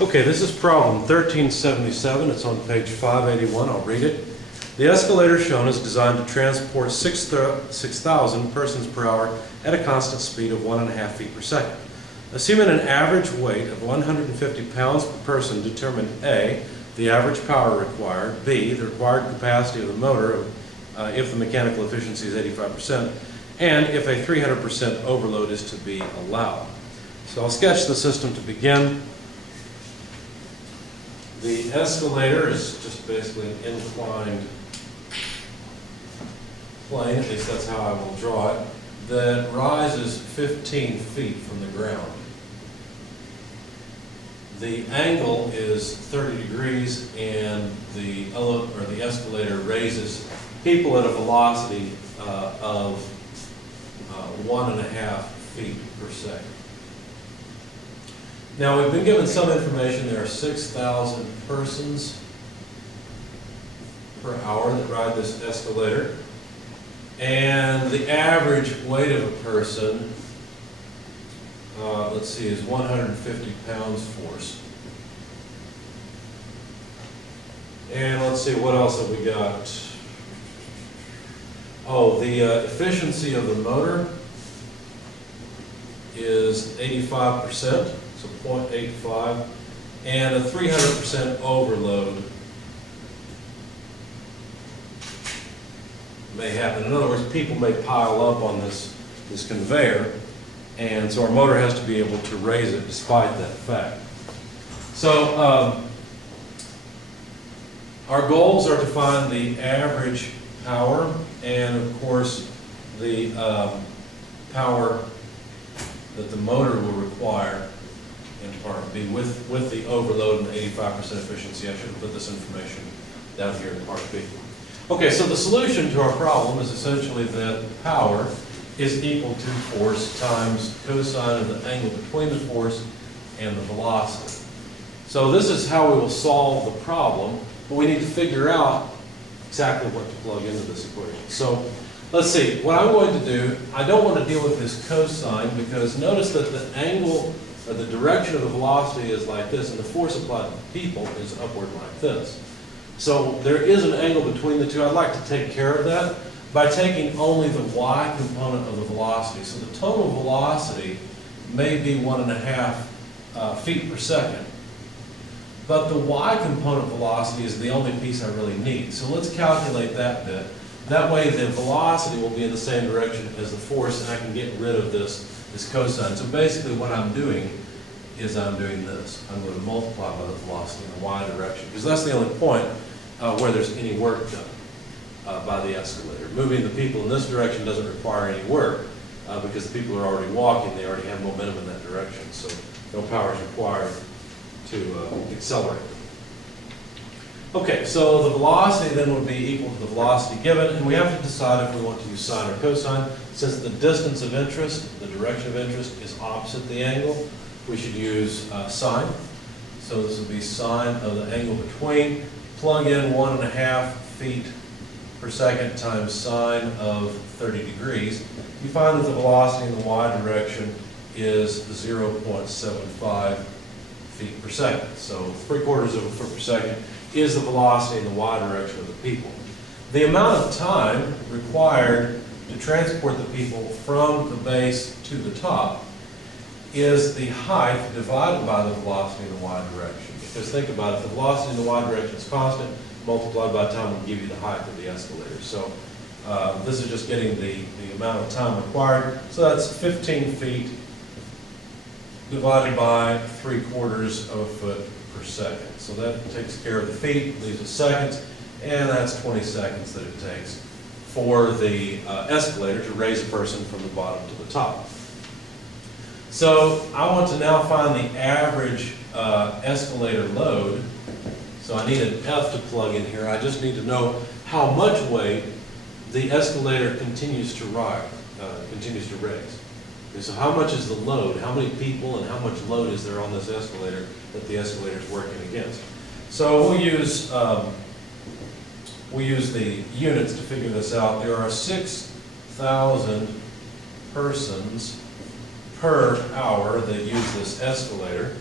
Okay, this is problem 1377. It's on page 581. I'll read it. The escalator shown is designed to transport 6,000 persons per hour at a constant speed of 1.5 feet per second. Assuming an average weight of 150 pounds per person, determine A, the average power required, B, the required capacity of the motor if the mechanical efficiency is 85%, and if a 300% overload is to be allowed. So I'll sketch the system to begin. The escalator is just basically an inclined plane, at least that's how I will draw it, that rises 15 feet from the ground. The angle is 30 degrees and the escalator raises people at a velocity of 1.5 feet per second. Now, we've been given some information. There are 6,000 persons per hour that ride this escalator. And the average weight of a person, let's see, is 150 pounds force. And let's see, what else have we got? Oh, the efficiency of the motor is 85%, so 0.85, and a 300% overload may happen. In other words, people may pile up on this conveyor, and so our motor has to be able to raise it despite that fact. So our goals are to find the average power and, of course, the power that the motor will require in part B with the overload and 85% efficiency. I should have put this information down here in part B. Okay, so the solution to our problem is essentially that power is equal to force times cosine of the angle between the force and the velocity. So this is how we will solve the problem, but we need to figure out exactly what to plug into this equation. So let's see, what I'm going to do, I don't want to deal with this cosine because notice that the angle or the direction of the velocity is like this and the force applied to people is upward like this. So there is an angle between the two. I'd like to take care of that by taking only the y component of the velocity. So the total velocity may be 1.5 feet per second. But the y component velocity is the only piece I really need. So let's calculate that bit. That way the velocity will be in the same direction as the force and I can get rid of this cosine. So basically what I'm doing is I'm doing this. I'm going to multiply by the velocity in the y direction because that's the only point where there's any work done by the escalator. Moving the people in this direction doesn't require any work because the people are already walking. They already have momentum in that direction. So no power is required to accelerate. Okay, so the velocity then would be equal to the velocity given, and we have to decide if we want to use sine or cosine. Since the distance of interest, the direction of interest, is opposite the angle, we should use sine. So this would be sine of the angle between. Plug in 1.5 feet per second times sine of 30 degrees. You find that the velocity in the y direction is 0.75 feet per second. So 3/4 of a foot per second is the velocity in the y direction of the people. The amount of time required to transport the people from the base to the top is the height divided by the velocity in the y direction. Because think about it, the velocity in the y direction is constant, multiplied by time will give you the height of the escalator. So this is just getting the amount of time required. So that's 15 feet divided by 3/4 of a foot per second. So that takes care of the feet, leaves us seconds, and that's 20 seconds that it takes for the escalator to raise a person from the bottom to the top. So I want to now find the average escalator load. So I need an F to plug in here. I just need to know how much weight the escalator continues to raise. Okay, so how much is the load? How many people and how much load is there on this escalator that the escalator is working against? So we'll use the units to figure this out. There are 6,000 persons per hour that use this escalator.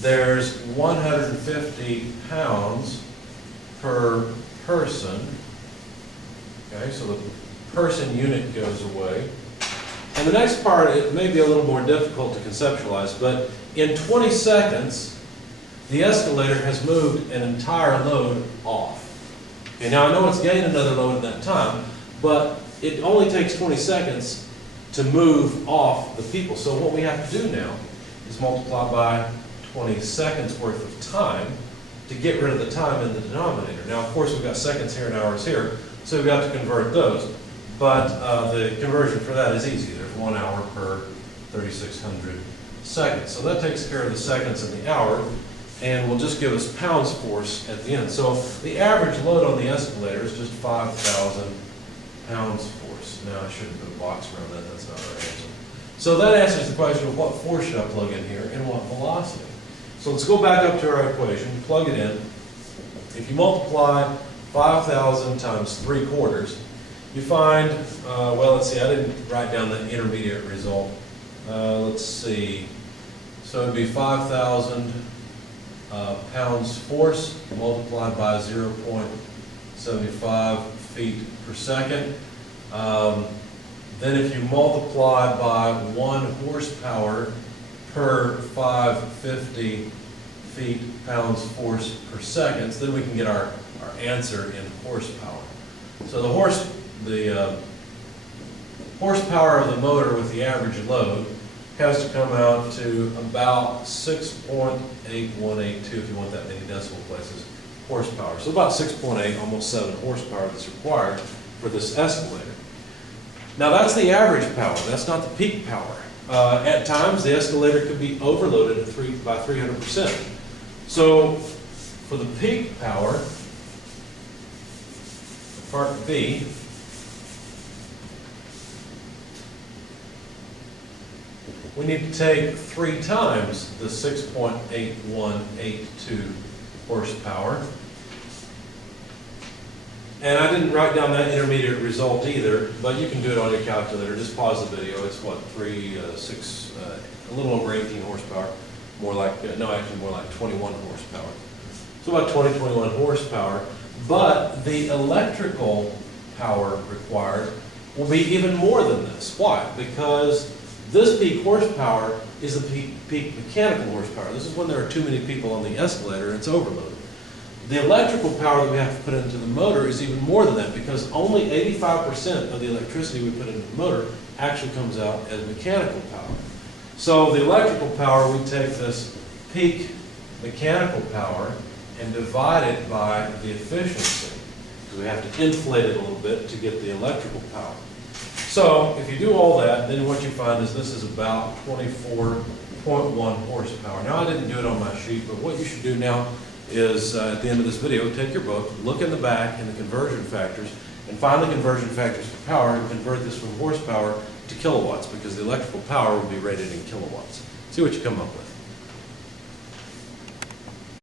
there's 150 pounds per person. Okay, so the person unit goes away. And the next part, it may be a little more difficult to conceptualize, but in 20 seconds, the escalator has moved an entire load off. Okay, now I know it's gained another load in that time, but it only takes 20 seconds to move off the people. So what we have to do now is multiply by 20 seconds worth of time to get rid of the time in the denominator. Now, of course, we've got seconds here and hours here, so we've got to convert those. But the conversion for that is easy. There's 1 hour per 3,600 seconds. So that takes care of the seconds and the hour, and will just give us pounds force at the end. So the average load on the escalator is just 5,000 pounds force. Now, I shouldn't put a box around that. That's not our answer. So that answers the question of what force should I plug in here and what velocity. So let's go back up to our equation, plug it in. If you multiply 5,000 times 3/4, you find, well, let's see, I didn't write down the intermediate result. Let's see. So it'd be 5,000 pounds force multiplied by 0.75 feet per second. Then if you multiply by 1 horsepower per 550 pounds force per second, then we can get our answer in horsepower. So the horsepower of the motor with the average load has to come out to about 6.8182, if you want that many decimal places, horsepower. So about 6.8, almost 7 horsepower that's required for this escalator. Now that's the average power, that's not the peak power. At times the escalator could be overloaded by 300%. So for the peak power, part B, we need to take 3 times the 6.8182 horsepower. And I didn't write down that intermediate result either, but you can do it on your calculator. Just pause the video. It's what, a little over 18 horsepower. More like, no, actually more like 21 horsepower. So about 21 horsepower. But the electrical power required will be even more than this. Why? Because this peak horsepower is the peak mechanical horsepower. This is when there are too many people on the escalator and it's overloaded. The electrical power that we have to put into the motor is even more than that, because only 85% of the electricity we put into the motor actually comes out as mechanical power. So the electrical power, we take this peak mechanical power and divide it by the efficiency. So we have to inflate it a little bit to get the electrical power. So if you do all that, then what you find is this is about 24.1 horsepower. Now I didn't do it on my sheet, but what you should do now is at the end of this video, take your book, look in the back in the conversion factors, and find the conversion factors for power and convert this from horsepower to kilowatts, because the electrical power will be rated in kilowatts. See what you come up with.